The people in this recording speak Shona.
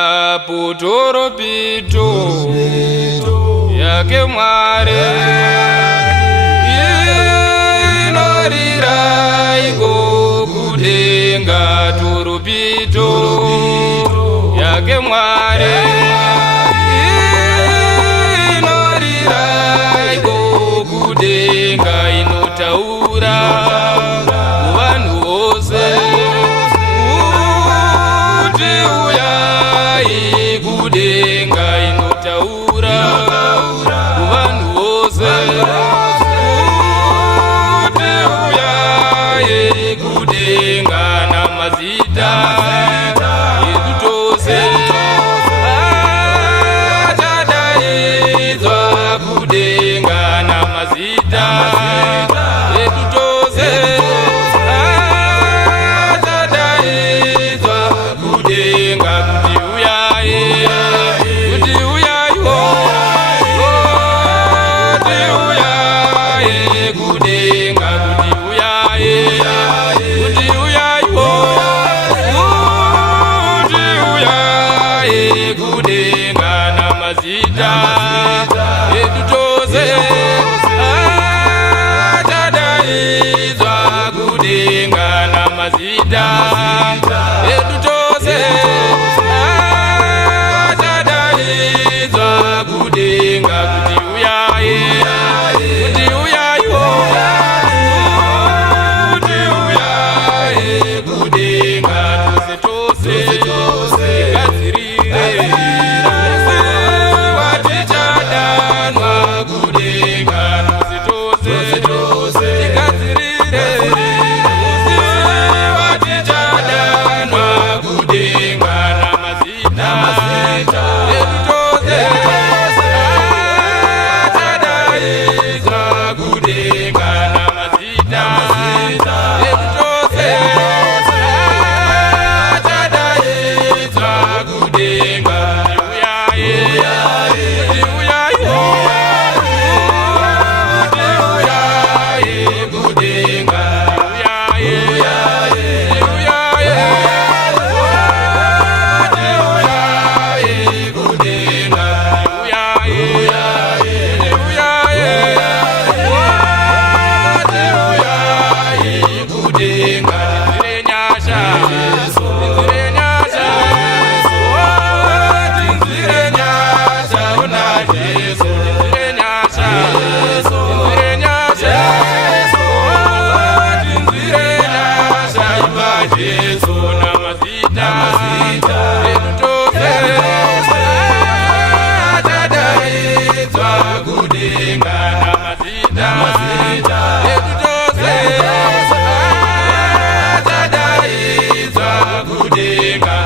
Aputoro pito yake Mwari inorira iko kudenga. Turupito yake Mwari inorira iko kudenga, inotaura kuvanhu vose kuti uyai kudenga, inotaura kuvanhu vose kuti uyai kudenga, namazita edu tose achadaidzwa kudenga, namazita edu tose achadaidzwa kudenga, kuti uyai, kuti uyaiwo, kuti uyai kudenga, kuti uyai, kuti uyaiwo, kuti uyai kudenga, namazita edu tose achadaidzwa kudenga, namazita edu tose achadaidzwa kudenga, kuti uyai, kuti uyaiwo, kuti uyai kudenga, tose tose tigadzirire watichadanwa kudenga, tose tose tigadzirire watichadanwa kudenga, namazita edu tose achadaidzwa kudenga, namazita edu tose achadaidzwa kudenga, kuti uyai, kuti uyaiwo, kuti uyai kudenga, uyai, kuti uyai, kuti uyai kudenga, uyai, kuti uyai, kuti uyai kudenga, tinzire nyasha, tinzire nyasha, tinzire nyasha, una Jesu, tinzire nyasha, tinzire nyasha, tinzire nyasha, iva Jesu, namazita edu tose achadaidzwa kudenga, namazita edu tose achadaidzwa kudenga,